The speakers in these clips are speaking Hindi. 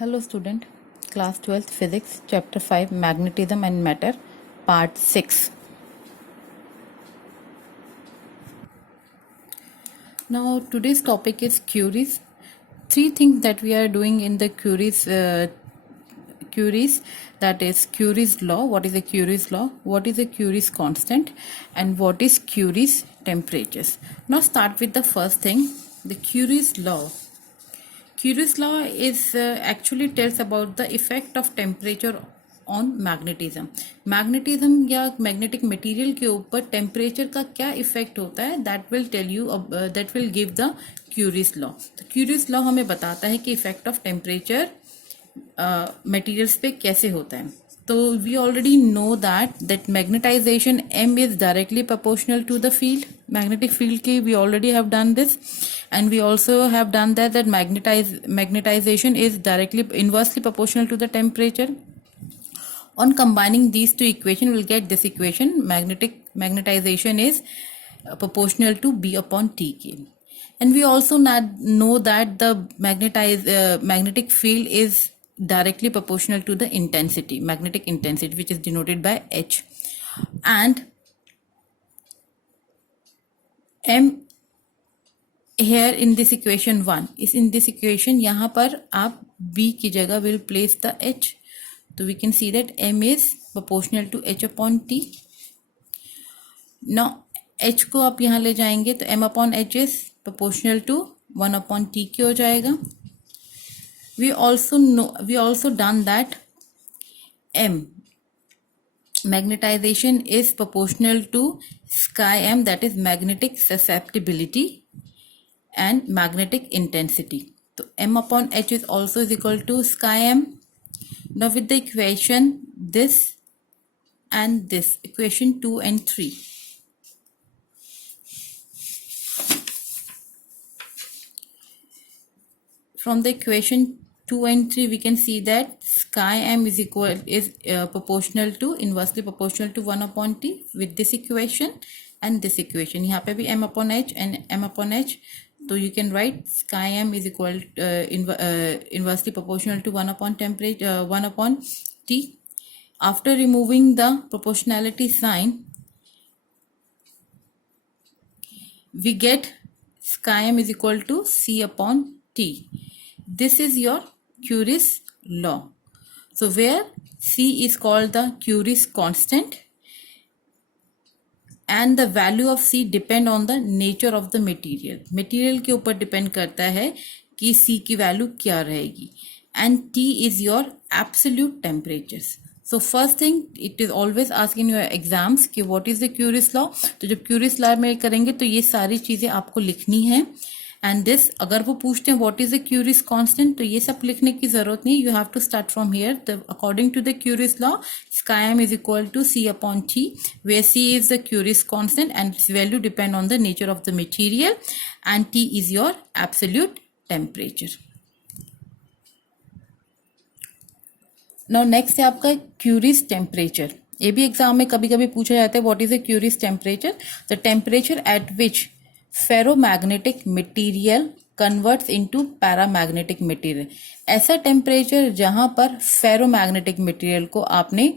Hello student, class 12th physics, chapter 5 magnetism and matter, part 6. Now today's topic is Curie's. Three things that we are doing in the Curie's, that is Curie's law. What is a Curie's law? What is a Curie's constant? And what is Curie's temperatures? Now start with the first thing, the Curie's law. Curie's law is actually tells about the effect of temperature on magnetism. Magnetism या मैग्नेटिक मटेरियल के ऊपर टेम्परेचर का क्या इफेक्ट होता है, that will tell you, that will give the Curie's law. तो क्यूरीज लॉ हमें बताता है कि इफेक्ट ऑफ टेम्परेचर मटेरियल्स पे कैसे होता है. तो we already know that magnetisation m is directly proportional to the field. Magnetic field की we already have done this, and we also have done that magnetization is directly inversely proportional to the temperature. On combining these two equations, we'll get this equation: magnetization is proportional to B upon Tk. And we also know that the magnetic field is directly proportional to the intensity, magnetic intensity, which is denoted by H. And m here in this equation 1 is in this equation, यहाँ पर आप B की जगह will place the H. तो we can see that m is proportional to H upon T. Now H को आप यहाँ ले जाएंगे तो m upon H is proportional to 1 upon T के हो जाएगा. We also done that m magnetization is proportional to sky m, that is magnetic susceptibility and magnetic intensity. So m upon H is also is equal to sky m. Now with the equation this and this, equation 2 and 3, from the equation 2 and 3 we can see that sky m is proportional to, inversely proportional to 1 upon T with this equation and this equation. यहाँ पे भी m upon H and m upon H. So you can write sky m is equal inversely proportional to 1 upon temperature, 1 upon T. After removing the proportionality sign, we get sky m is equal to C upon T. This is your Curie's law. So where C is called the Curie's constant, and the value of C depend on the nature of the material. Material के ऊपर depend करता है कि C की value क्या रहेगी. And T is your absolute temperatures. So first thing, it is always asked in your exams कि what is the Curie's law. तो जब Curie's law में करेंगे तो ये सारी चीजें आपको लिखनी है. And this, अगर वो पूछते हैं what is the Curie's constant, तो ये सब लिखने की जरूरत नहीं. You have to start from here. According to the Curie's law, sky m is equal to C upon T, where C is the Curie's constant and its value depend on the nature of the material, and T is your absolute temperature. Now next है आपका Curie's temperature. ये भी एग्जाम में कभी कभी पूछा जाता है what is the Curie's temperature. The temperature at which ferromagnetic material converts into paramagnetic material. ऐसा टेम्परेचर जहां पर फेरोमैग्नेटिक मटेरियल को आपने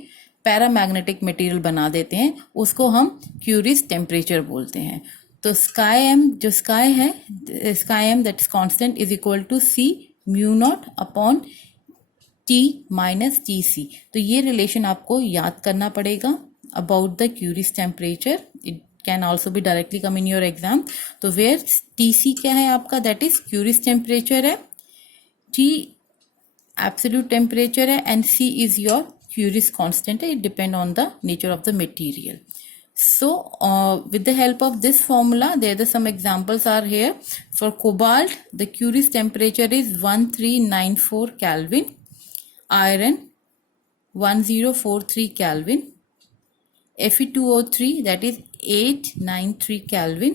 पैरामैग्नेटिक मटेरियल बना देते हैं, उसको हम क्यूरीज टेम्परेचर बोलते हैं. तो स्काई एम, जो स्काई है, sky M that is constant is equal to C mu not upon T minus T C. तो ये रिलेशन आपको याद करना पड़ेगा about the Curie's temperature. It can also be directly come in your exam. तो where Tc क्या है आपका, that is Curie's temperature है, T absolute temperature है, and C is your Curie's constant है. It depend on the nature of the material. So with the help of this formula, there are some examples are here. For cobalt, the Curie's temperature is 1394 Kelvin, iron 1043 Kelvin, Fe2O3 that is 893 Kelvin,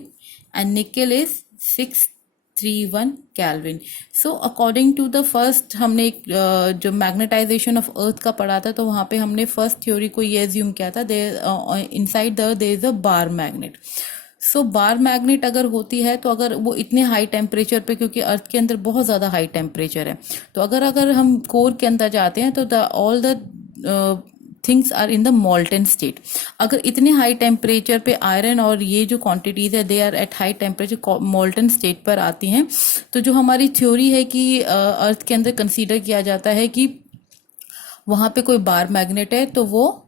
and nickel is 631 Kelvin. So according to the first, हमने जो मैग्नेटाइजेशन ऑफ अर्थ का पढ़ा था, तो वहाँ पे हमने फर्स्ट थ्योरी को ये एज्यूम किया था, inside there is a bar magnet. So bar magnet अगर होती है तो अगर वो इतने हाई टेम्परेचर पे, क्योंकि अर्थ के अंदर बहुत ज़्यादा हाई टेम्परेचर है, तो अगर अगर हम कोर के अंदर जाते हैं तो the all the things are in the molten state. अगर इतने हाई टेम्परेचर पे आयरन और ये जो क्वांटिटीज है they are at high temperature molten state पर आती हैं, तो जो हमारी थ्योरी है कि अर्थ के अंदर कंसीडर किया जाता है कि वहां पे कोई बार मैग्नेट है, तो वो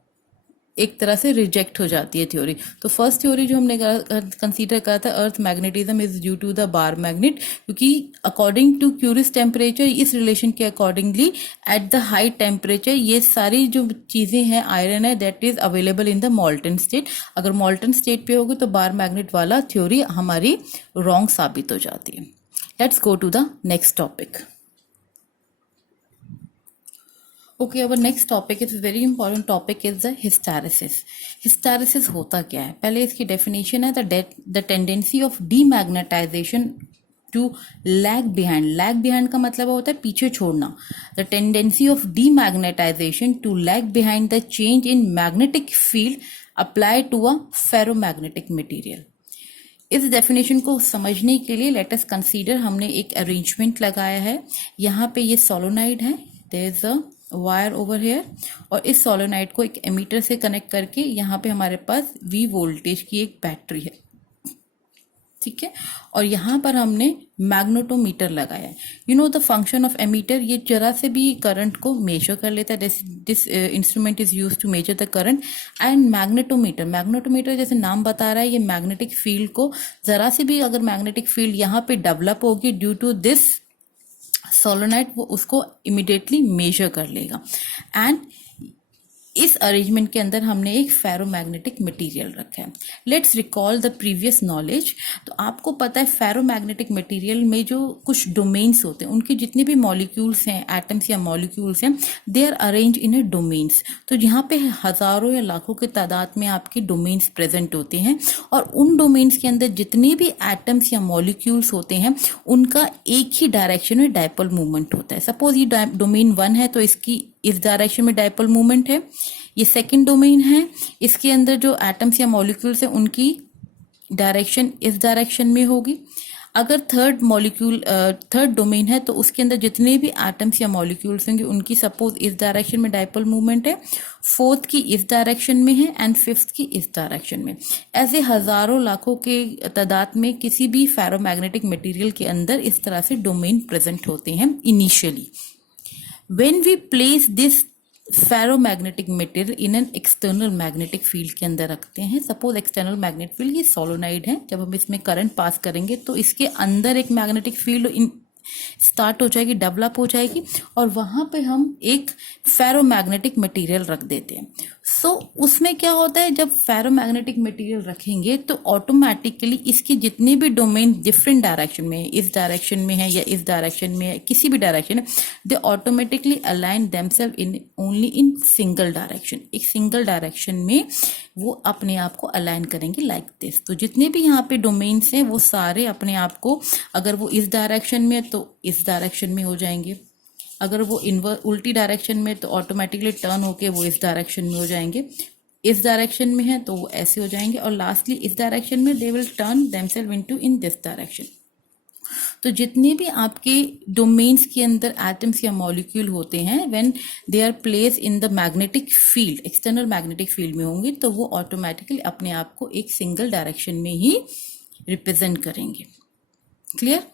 एक तरह से रिजेक्ट हो जाती है थ्योरी। तो फर्स्ट थ्योरी जो हमने कंसीडर करा था, earth magnetism is due to the bar magnet, क्योंकि अकॉर्डिंग टू क्यूरिस टेम्परेचर, इस रिलेशन के accordingly at the high temperature ये सारी जो चीजें हैं, आयरन है that is available in the molten state. अगर मॉल्टन स्टेट पे होगी तो बार मैग्नेट वाला थ्योरी हमारी रॉन्ग साबित हो जाती है। Let's go to the next topic. Okay, our next topic is very important topic is the hysteresis। hysteresis होता क्या है, पहले इसकी डेफिनेशन है the tendency of demagnetization to lag behind। lag behind का मतलब होता है पीछे छोड़ना। the tendency of demagnetization to lag behind the change in magnetic field applied to a ferromagnetic material। इस डेफिनेशन को समझने के लिए लेट अस कंसीडर, हमने एक अरेंजमेंट लगाया है। यहाँ पे ये सोलोनाइड है, there is a wire over here, और इस सोलोनाइड को एक एमीटर से कनेक्ट करके यहाँ पे हमारे पास V वोल्टेज की एक बैटरी है, ठीक है। और यहाँ पर हमने मैग्नेटोमीटर लगाया है। You know the function of ammeter, ये जरा से भी करंट को मेजर कर लेता है। This instrument is use to measure the current. And magnetometer जैसे नाम बता रहा है, ये मैग्नेटिक फील्ड को, जरा से भी अगर मैग्नेटिक फील्ड यहाँ पे डेवलप होगी ड्यू टू दिस सोलोनाइड, वो उसको इमिडिएटली मेजर कर लेगा। एंड इस अरेंजमेंट के अंदर हमने एक फेरोमैग्नेटिक मटेरियल रखा है। Let's recall the previous knowledge. तो आपको पता है फेरोमैग्नेटिक मटेरियल में जो कुछ डोमेन्स होते हैं, उनके जितने भी मॉलिक्यूल्स हैं, एटम्स या मॉलिक्यूल्स हैं, they are arrange in a domains. तो यहाँ पे हजारों या लाखों के तादाद में आपके डोमेन्स प्रेजेंट होते हैं, और उन डोमेन्स के अंदर जितने भी एटम्स या मॉलिक्यूल्स होते हैं उनका एक ही डायरेक्शन में डायपोल मूवमेंट होता है। सपोज ये डोमेन 1 है तो इसकी इस डायरेक्शन में डायपोल मूवमेंट है। ये सेकंड डोमेन है, इसके अंदर जो एटम्स या मॉलिक्यूल्स हैं उनकी डायरेक्शन इस डायरेक्शन में होगी। अगर थर्ड डोमेन है तो उसके अंदर जितने भी एटम्स या मॉलिक्यूल्स होंगे उनकी सपोज इस डायरेक्शन में डायपोल मूवमेंट है, फोर्थ की इस डायरेक्शन में है, एंड फिफ्थ की इस डायरेक्शन में। ऐसे हजारों लाखों के तादाद में किसी भी फेरोमैग्नेटिक मटेरियल के अंदर इस तरह से डोमेन प्रेजेंट होते हैं initially. When we place this ferromagnetic material in an external magnetic field के अंदर रखते हैं, सपोज एक्सटर्नल मैग्नेटिक फील्ड ये सोलोनाइड है, जब हम इसमें करंट पास करेंगे तो इसके अंदर एक मैग्नेटिक फील्ड स्टार्ट हो जाएगी, डेवलप हो जाएगी, और वहां पे हम एक फेरोमैग्नेटिक मटेरियल रख देते हैं। सो उसमें क्या होता है, जब फेरोमैग्नेटिक मटेरियल रखेंगे तो ऑटोमेटिकली इसके जितने भी डोमेन डिफरेंट डायरेक्शन में है, इस डायरेक्शन में है या इस डायरेक्शन में है, किसी भी डायरेक्शन है, they automatically align themselves in only in single direction. एक सिंगल डायरेक्शन में वो अपने आप को अलाइन करेंगे लाइक दिस। तो जितने भी यहाँ पे डोमेन्स हैं वो सारे अपने आप को, अगर वो इस डायरेक्शन में है तो इस डायरेक्शन में हो जाएंगे, अगर वो उल्टी डायरेक्शन में तो ऑटोमेटिकली टर्न होके वो इस डायरेक्शन में हो जाएंगे, इस डायरेक्शन में है तो वो ऐसे हो जाएंगे, और लास्टली इस डायरेक्शन में they will turn themselves into in this direction. तो जितने भी आपके डोमेन्स के अंदर एटम्स या मॉलिक्यूल होते हैं, when they are place in the magnetic field, external magnetic field में होंगे, तो वो ऑटोमेटिकली अपने आप को एक सिंगल डायरेक्शन में ही रिप्रेजेंट करेंगे। Clear?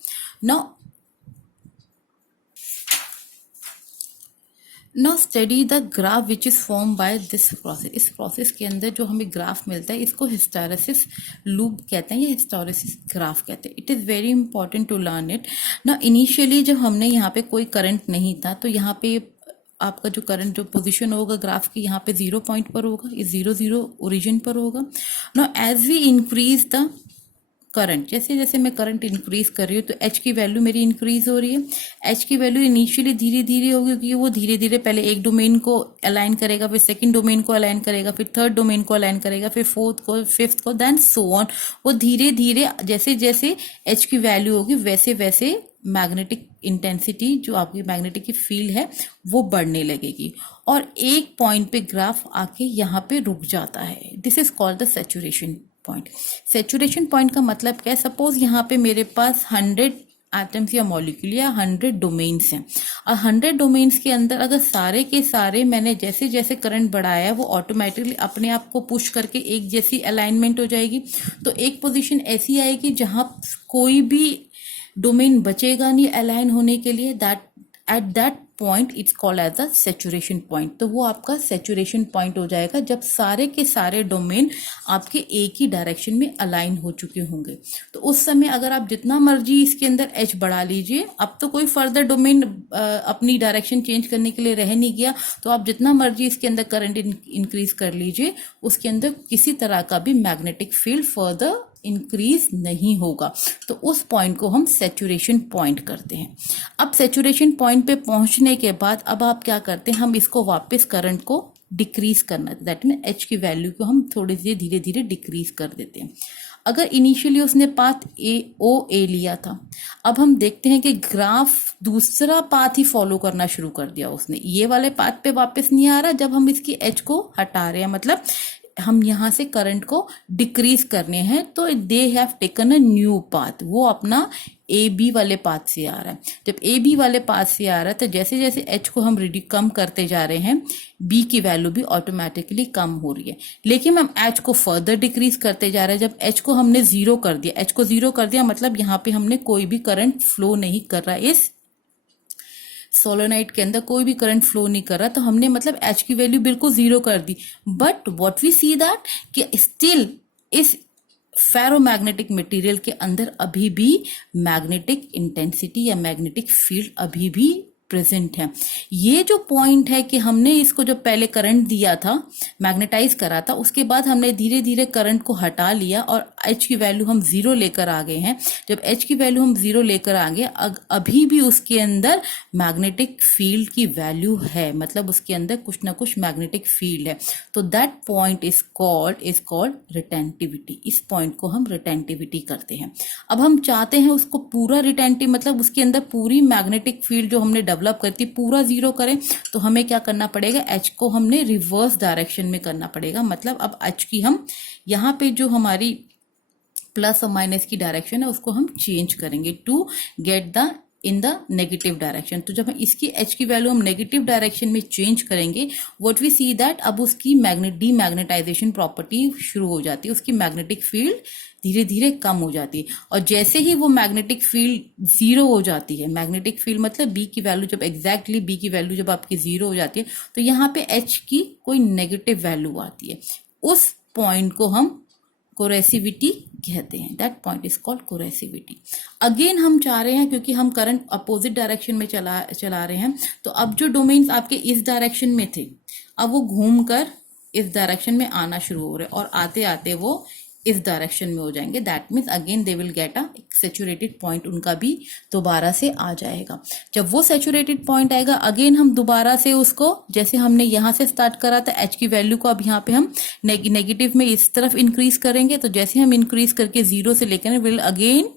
Now study the graph which is form by this process. इस प्रोसेस के अंदर जो हमें ग्राफ मिलता है इसको हिस्टेरेसिस लूप कहते हैं या हिस्टेरेसिस ग्राफ कहते हैं। It is very important to learn it. ना इनिशियली जब हमने यहाँ पे कोई करंट नहीं था तो यहाँ पे आपका जो करंट जो पोजीशन होगा ग्राफ की, यहाँ पे 0 पॉइंट पर होगा, ये 0 0 ओरिजिन पर होगा। ना as we increase the current, जैसे जैसे मैं करंट इंक्रीज कर रही हूँ तो एच की वैल्यू मेरी इंक्रीज हो रही है। एच की वैल्यू इनिशियली धीरे धीरे होगी क्योंकि वो धीरे धीरे पहले एक डोमेन को अलाइन करेगा, फिर सेकंड डोमेन को अलाइन करेगा, फिर थर्ड डोमेन को अलाइन करेगा, फिर फोर्थ को, फिफ्थ को, देन सो ऑन। वो धीरे धीरे जैसे जैसे एच की वैल्यू होगी वैसे वैसे मैग्नेटिक इंटेंसिटी जो आपकी मैग्नेटिक की फील्ड है वो बढ़ने लगेगी, और एक पॉइंट पे ग्राफ आके यहाँ पे रुक जाता है। This is called the saturation point. Saturation point का मतलब क्या है? सपोज यहाँ पे मेरे पास 100 एटम्स या मॉलिक्यूल या 100 डोमेन्स हैं, और 100 डोमेन्स के अंदर अगर सारे के सारे मैंने जैसे जैसे करंट बढ़ाया है वो ऑटोमेटिकली अपने आप को पुश करके एक जैसी अलाइनमेंट हो जाएगी। तो एक पोजीशन ऐसी आएगी जहां कोई भी डोमेन बचेगा नहीं अलाइन होने के लिए, that at that point it's called as a saturation point. तो वो आपका सेचुरेशन पॉइंट हो जाएगा जब सारे के सारे डोमेन आपके एक ही डायरेक्शन में अलाइन हो चुके होंगे। तो उस समय अगर आप जितना मर्जी इसके अंदर एच बढ़ा लीजिए, अब तो कोई फर्दर डोमेन अपनी डायरेक्शन चेंज करने के लिए रह नहीं गया, तो आप जितना मर्जी इसके अंदर करंट इंक्रीज कर लीजिए, उसके अंदर किसी तरह का भी मैग्नेटिक फील्ड फर्दर इंक्रीज नहीं होगा। तो उस पॉइंट को हम सेचुरेशन पॉइंट करते हैं। अब सेचुरेशन पॉइंट पे पहुंचने के बाद अब आप क्या करते हैं, हम इसको वापस करंट को डिक्रीज करना, दैट मीन एच की वैल्यू को हम थोड़ी सी धीरे धीरे डिक्रीज कर देते हैं। अगर इनिशियली उसने पाथ ए लिया था, अब हम देखते हैं कि ग्राफ दूसरा पाथ ही फॉलो करना शुरू कर दिया उसने, ये वाले पाथ पे वापस नहीं आ रहा। जब हम इसकी एच को हटा रहे हैं, मतलब हम यहां से करंट को डिक्रीज करने हैं, तो they have taken a new path, वो अपना ए बी वाले पाथ से आ रहा है। जब ए बी वाले पाथ से आ रहा है तो जैसे जैसे एच को हम कम करते जा रहे हैं, बी की वैल्यू भी ऑटोमेटिकली कम हो रही है। लेकिन हम एच को फर्दर डिक्रीज करते जा रहे हैं। जब एच को हमने जीरो कर दिया, एच को जीरो कर दिया मतलब यहाँ पे हमने कोई भी करंट फ्लो नहीं कर रहा, इस सोलोनाइट के अंदर कोई भी करंट फ्लो नहीं कर रहा, तो हमने मतलब एच की वैल्यू बिल्कुल जीरो कर दी। But what we see that कि स्टिल इस फेरोमैग्नेटिक मटेरियल के अंदर अभी भी मैग्नेटिक इंटेंसिटी या मैग्नेटिक फील्ड अभी भी प्रेजेंट है। ये जो पॉइंट है कि हमने इसको जब पहले करंट दिया था, मैग्नेटाइज करा था, उसके बाद हमने धीरे धीरे करंट को हटा लिया और एच की वैल्यू हम जीरो लेकर आ गए हैं। जब एच की वैल्यू हम जीरो लेकर आ गए, अभी भी उसके अंदर मैग्नेटिक फील्ड की वैल्यू है, मतलब उसके अंदर कुछ ना कुछ मैग्नेटिक फील्ड है। तो that point is called retentivity. इस पॉइंट को हम रिटेंटिविटी करते हैं। अब हम चाहते हैं उसको पूरा रिटेंटिव, मतलब उसके अंदर पूरी मैग्नेटिक फील्ड जो हमने डेवलप करती पूरा जीरो करें, तो हमें क्या करना पड़ेगा, एच को हमने रिवर्स डायरेक्शन में करना पड़ेगा। मतलब अब एच की हम यहां पे जो हमारी प्लस और माइनस की डायरेक्शन है उसको हम चेंज करेंगे to get the in the negative direction. तो जब हम इसकी एच की वैल्यू हम नेगेटिव डायरेक्शन में चेंज करेंगे, व्हाट वी सी दैट अब उसकी डीमैग्नेटाइजेशन प्रॉपर्टी शुरू हो जाती है, उसकी मैग्नेटिक फील्ड धीरे धीरे कम हो जाती है। और जैसे ही वो मैग्नेटिक फील्ड जीरो हो जाती है, मैग्नेटिक फील्ड मतलब बी की वैल्यू जब एग्जैक्टली बी की वैल्यू जब आपकी जीरो हो जाती है, तो यहाँ पे एच की कोई नेगेटिव वैल्यू आती है। उस पॉइंट को हम कोरेसिविटी कहते हैं। That point is called coercivity. Again हम चाह रहे हैं, क्योंकि हम करंट अपोजिट डायरेक्शन में चला रहे हैं, तो अब जो डोमेन्स आपके इस डायरेक्शन में थे, अब वो घूमकर इस डायरेक्शन में आना शुरू हो रहे हैं और आते आते वो इस डायरेक्शन में हो जाएंगे। That means again they will get a saturated point, उनका भी दोबारा से आ जाएगा। जब वो सेचुरेटेड पॉइंट आएगा, अगेन हम दोबारा से उसको, जैसे हमने यहां से स्टार्ट करा था, एच की वैल्यू को अब यहाँ पे हम नेगेटिव में इस तरफ इंक्रीज करेंगे। तो जैसे हम इंक्रीज करके जीरो से लेकर will again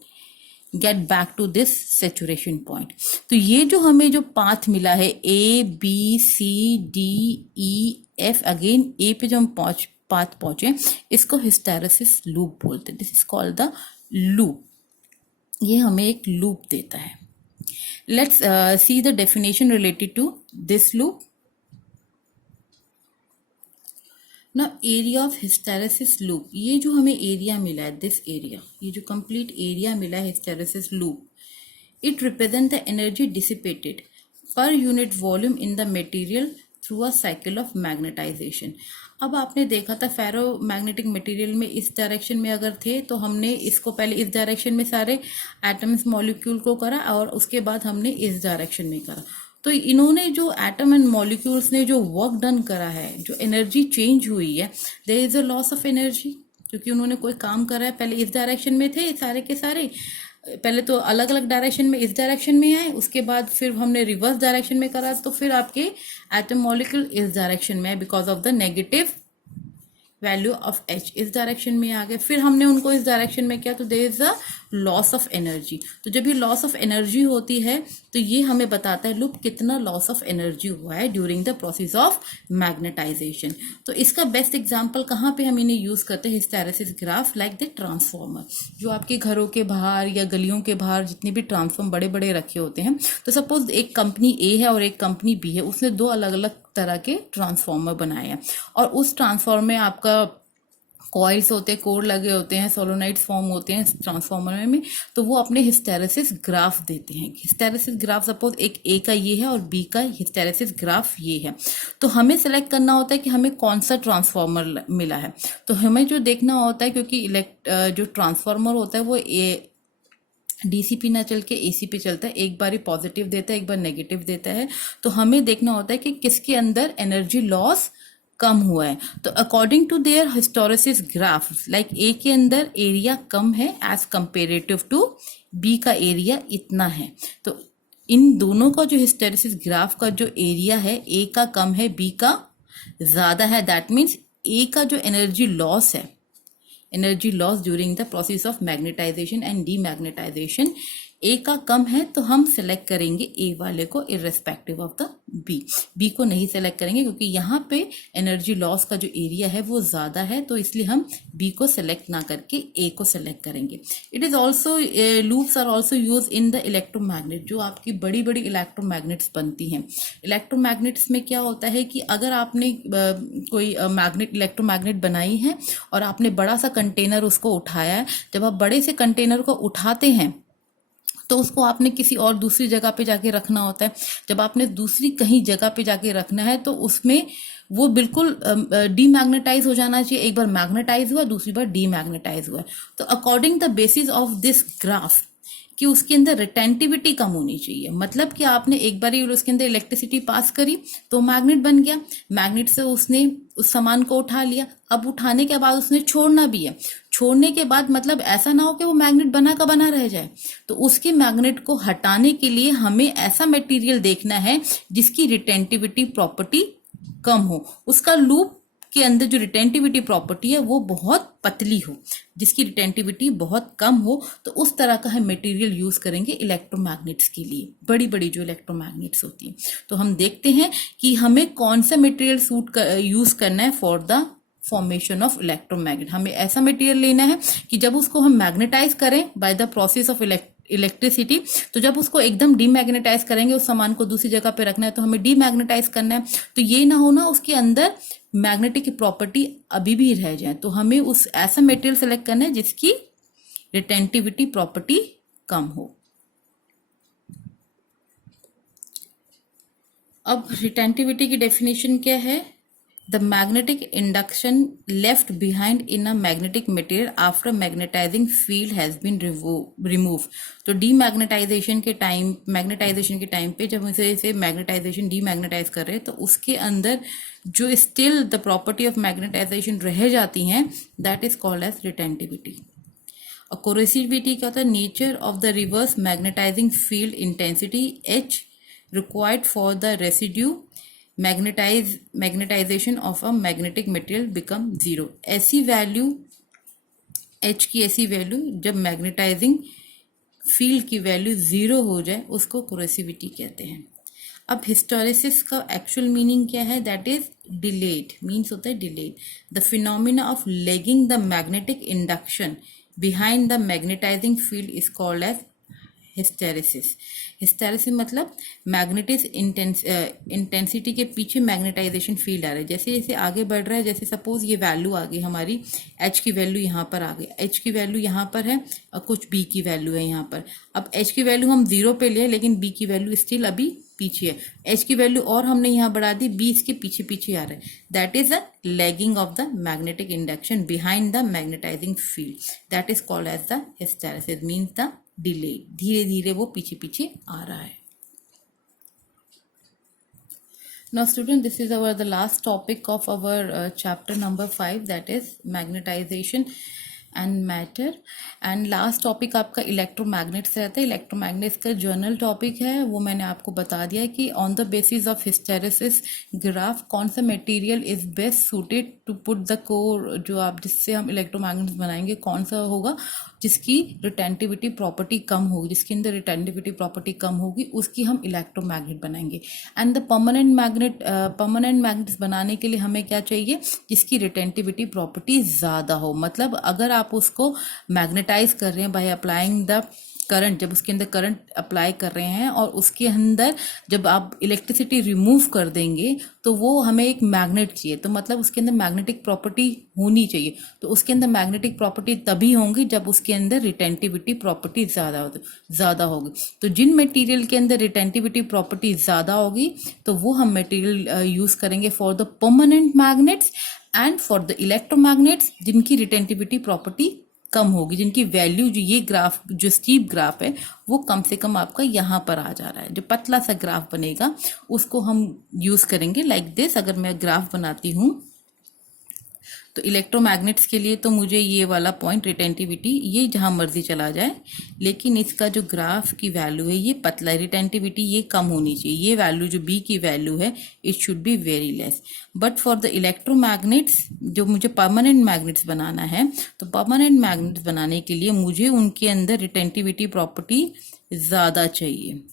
get back to this saturation point. तो ये जो हमें जो पाथ मिला है A B C D E F, again A पे जो हम पाथ पहुंचे, इसको हिस्टेरेसिस लूप बोलते हैं। This is called the loop. ये हमें एक लूप देता है। Let's see the definition related to this loop. ना एरिया ऑफ हिस्टेरेसिस लूप, ये जो हमें एरिया मिला है, दिस एरिया, ये जो कंप्लीट एरिया मिला है hysteresis loop, it represent the energy dissipated per unit volume in the material through a cycle of magnetization. अब आपने देखा था फेरो मैग्नेटिक मटेरियल में इस डायरेक्शन में अगर थे, तो हमने इसको पहले इस डायरेक्शन में सारे एटम्स मॉलिक्यूल को करा और उसके बाद हमने इस डायरेक्शन में करा। तो इन्होंने जो एटम एंड मॉलिक्यूल्स ने जो वर्क डन करा है, जो एनर्जी चेंज हुई है, there is a loss of energy, क्योंकि उन्होंने कोई काम करा है। पहले इस डायरेक्शन में थे सारे के सारे, पहले तो अलग अलग डायरेक्शन में इस डायरेक्शन में आए, उसके बाद फिर हमने रिवर्स डायरेक्शन में करा, तो फिर आपके एटम मॉलिक्यूल इस डायरेक्शन में है because of the negative value of H, इस डायरेक्शन में आ गए। फिर हमने उनको इस डायरेक्शन में किया, तो there is a loss of energy. तो जब ये लॉस ऑफ एनर्जी होती है तो ये हमें बताता है लुक कितना लॉस ऑफ एनर्जी हुआ है during the process of magnetisation. तो इसका बेस्ट एग्जांपल कहाँ पे हम इन्हें यूज करते हैं, hysteresis graph like the transformer. जो आपके घरों के बाहर या गलियों के बाहर जितने भी ट्रांसफॉर्म बड़े बड़े रखे होते हैं, तो सपोज एक कंपनी ए है और एक कंपनी बी है, उसने दो अलग अलग तरह के ट्रांसफॉर्मर बनाए हैं और उस ट्रांसफॉर्मर में आपका कॉइल्स होते हैं, कोर लगे होते हैं, सोलोनाइड्स फॉर्म होते हैं ट्रांसफॉर्मर में, तो वो अपने हिस्टैरिसीस ग्राफ देते हैं। हिस्टैरिसीस ग्राफ सपोज एक ए का ये है और बी का हिस्टैरिसीस ग्राफ ये है, तो हमें सेलेक्ट करना होता है कि हमें कौन सा ट्रांसफॉर्मर मिला है। तो हमें जो देखना होता है, क्योंकि जो ट्रांसफॉर्मर होता है वो डीसी ना चल के एसी पे चलता है, एक बार ही पॉजिटिव देता है एक बार नेगेटिव देता है, तो हमें देखना होता है कि किसके अंदर एनर्जी लॉस कम हुआ है। तो according to their hysteresis graph, like A के अंदर एरिया कम है एज कंपेरेटिव टू बी का एरिया इतना है, तो इन दोनों का जो हिस्टोरिसिस ग्राफ का जो एरिया है, ए का कम है बी का ज्यादा है, दैट मीन्स ए का जो एनर्जी लॉस है, energy loss during the process of magnetisation and demagnetisation, A का कम है तो हम सेलेक्ट करेंगे ए वाले को इररिस्पेक्टिव ऑफ द बी को नहीं सेलेक्ट करेंगे, क्योंकि यहाँ पे एनर्जी लॉस का जो एरिया है वो ज्यादा है, तो इसलिए हम बी को सेलेक्ट ना करके ए को सेलेक्ट करेंगे। It is also loops are also use in the electromagnet, जो आपकी बड़ी बड़ी इलेक्ट्रोमैग्नेट्स बनती हैं। इलेक्ट्रोमैग्नेट्स में क्या होता है कि अगर आपने कोई इलेक्ट्रोमैग्नेट बनाई है और आपने बड़ा सा कंटेनर उसको उठाया है, जब आप बड़े से कंटेनर को उठाते हैं तो उसको आपने किसी और दूसरी जगह पे जाके रखना होता है। जब आपने दूसरी कहीं जगह पे जाके रखना है तो उसमें वो बिल्कुल डीमैग्नेटाइज हो जाना चाहिए। एक बार मैग्नेटाइज हुआ, दूसरी बार डीमैग्नेटाइज हुआ। तो according the basis of this graph कि उसके अंदर रिटेंटिविटी कम होनी चाहिए, मतलब कि आपने एक बार उसके अंदर इलेक्ट्रिसिटी पास करी तो मैग्नेट बन गया, मैग्नेट से उसने उस सामान को उठा लिया। अब उठाने के बाद उसने छोड़ना भी है, छोड़ने के बाद मतलब ऐसा ना हो कि वो मैग्नेट बना का बना रह जाए, तो उसके मैग्नेट को हटाने के लिए हमें ऐसा मटेरियल देखना है जिसकी रिटेंटिविटी प्रॉपर्टी कम हो, उसका लूप के अंदर जो रिटेंटिविटी प्रॉपर्टी है वो बहुत पतली हो, जिसकी रिटेंटिविटी बहुत कम हो, तो उस तरह का हम मटेरियल यूज करेंगे इलेक्ट्रोमैग्नेट्स के लिए, बड़ी बड़ी जो इलेक्ट्रोमैग्नेट्स होती हैं। तो हम देखते हैं कि हमें कौन सा मटेरियल यूज करना है for the formation of electromagnet. हमें ऐसा मटेरियल लेना है कि जब उसको हम मैग्नेटाइज करें by the process of electricity, तो जब उसको एकदम डीमैग्नेटाइज करेंगे, उस सामान को दूसरी जगह पे रखना है तो हमें डीमैग्नेटाइज करना है, तो ये ना होना उसके अंदर मैग्नेटिक प्रॉपर्टी अभी भी रह जाए, तो हमें उस ऐसा मटेरियल सेलेक्ट करना है जिसकी रिटेंटिविटी प्रॉपर्टी कम हो। अब रिटेंटिविटी की डेफिनेशन क्या है? The magnetic induction left behind in a magnetic material after magnetizing field has been removed। तो डीमैग्नेटाइजेशन के टाइम, मैग्नेटाइजेशन के टाइम पे जब इसे मैग्नेटाइजेशन डीमैग्नेटाइज कर रहे हैं तो उसके अंदर जो still the property of magnetization रह जाती हैं, that is called as retentivity. और कोरेसिविटी क्या होता है? Nature of the reverse magnetizing field intensity H required for the residue magnetization of a magnetic material become zero. ऐसी वैल्यू H की ऐसी वैल्यू जब मैग्नेटाइजिंग फील्ड की वैल्यू जीरो हो जाए उसको कोरेसिविटी कहते हैं। अब हिस्टोरिसिस का एक्चुअल मीनिंग क्या है? दैट इज डिलेड, मीन्स होता है delayed. The phenomena of lagging the magnetic induction behind the magnetizing field is called as hysteresis. Hysteresis मतलब मैग्नेटिस इंटेंसिटी के पीछे मैग्नेटाइजेशन फील्ड आ रहा है। जैसे जैसे आगे बढ़ रहा है, जैसे सपोज ये वैल्यू आ गई हमारी, H की वैल्यू यहाँ पर आ गई, H की वैल्यू यहाँ पर है और कुछ B की वैल्यू है यहाँ पर। अब H की वैल्यू हम 0 पे लिए, लेकिन B की वैल्यू स्टिल अभी पीछे है। H की वैल्यू और हमने यहाँ बढ़ा दी, B इसके पीछे पीछे आ रहा है। That is a lagging of the magnetic induction behind the magnetizing field, that is called as the hysteresis, means the delay, धीरे धीरे वो पीछे पीछे आ रहा है। Now student, this is the last topic of our chapter number 5, that is magnetization and matter. And last topic आपका इलेक्ट्रोमैग्नेट्स रहता है। इलेक्ट्रोमैग्नेट्स का जर्नल टॉपिक है, वो मैंने आपको बता दिया है कि on the basis of hysteresis graph कौन सा material is best suited to put the core, जो आप जिससे हम इलेक्ट्रोमैग्नेट्स बनाएंगे कौन सा होगा जिसकी रिटेंटिविटी प्रॉपर्टी कम होगी, जिसके अंदर रिटेंटिविटी प्रॉपर्टी कम होगी, उसकी हम इलेक्ट्रोमैग्नेट बनाएंगे। एंड द परमानेंट मैग्नेट्स बनाने के लिए हमें क्या चाहिए, जिसकी रिटेंटिविटी प्रॉपर्टी ज़्यादा हो। मतलब अगर आप उसको मैग्नेटाइज कर रहे हैं बाय अप्लाइंग द करंट, जब उसके अंदर करंट अप्लाई कर रहे हैं और उसके अंदर जब आप इलेक्ट्रिसिटी रिमूव कर देंगे तो वो हमें एक मैग्नेट चाहिए, तो मतलब उसके अंदर मैग्नेटिक प्रॉपर्टी होनी चाहिए। तो उसके अंदर मैग्नेटिक प्रॉपर्टी तभी होंगी जब उसके अंदर रिटेंटिविटी प्रॉपर्टी ज़्यादा होगी। तो जिन मटेरियल के अंदर रिटेंटिविटी प्रॉपर्टी ज़्यादा होगी तो वो हम मटेरियल यूज़ करेंगे for the permanent magnets and for the electromagnets जिनकी रिटेंटिविटी प्रॉपर्टी कम होगी, जिनकी वैल्यू, जो ये ग्राफ जो स्टीप ग्राफ है वो कम से कम आपका यहाँ पर आ जा रहा है। जो पतला सा ग्राफ बनेगा उसको हम यूज करेंगे लाइक दिस। अगर मैं ग्राफ बनाती हूँ तो इलेक्ट्रोमैग्नेट्स के लिए तो मुझे ये वाला पॉइंट रिटेंटिविटी ये जहां मर्जी चला जाए, लेकिन इसका जो ग्राफ की वैल्यू है ये पतला, रिटेंटिविटी ये कम होनी चाहिए। ये वैल्यू जो बी की वैल्यू है it should be very less. But for the electromagnets जो मुझे परमानेंट मैग्नेट्स बनाना है, तो परमानेंट मैग्नेट्स बनाने के लिए मुझे उनके अंदर रिटेंटिविटी प्रॉपर्टी ज़्यादा चाहिए।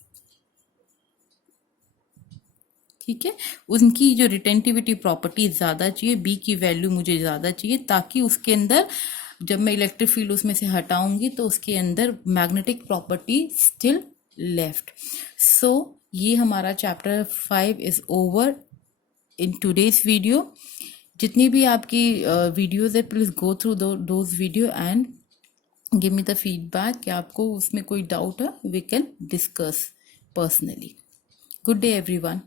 ठीक है, उनकी जो रिटेंटिविटी प्रॉपर्टी ज़्यादा चाहिए, बी की वैल्यू मुझे ज़्यादा चाहिए, ताकि उसके अंदर जब मैं इलेक्ट्रिक फील्ड उसमें से हटाऊंगी तो उसके अंदर magnetic property still left. So ये हमारा chapter 5 is over in today's video. जितनी भी आपकी वीडियोज है please go through those video and give me the feedback कि आपको उसमें कोई डाउट है, we can discuss personally. Good day everyone.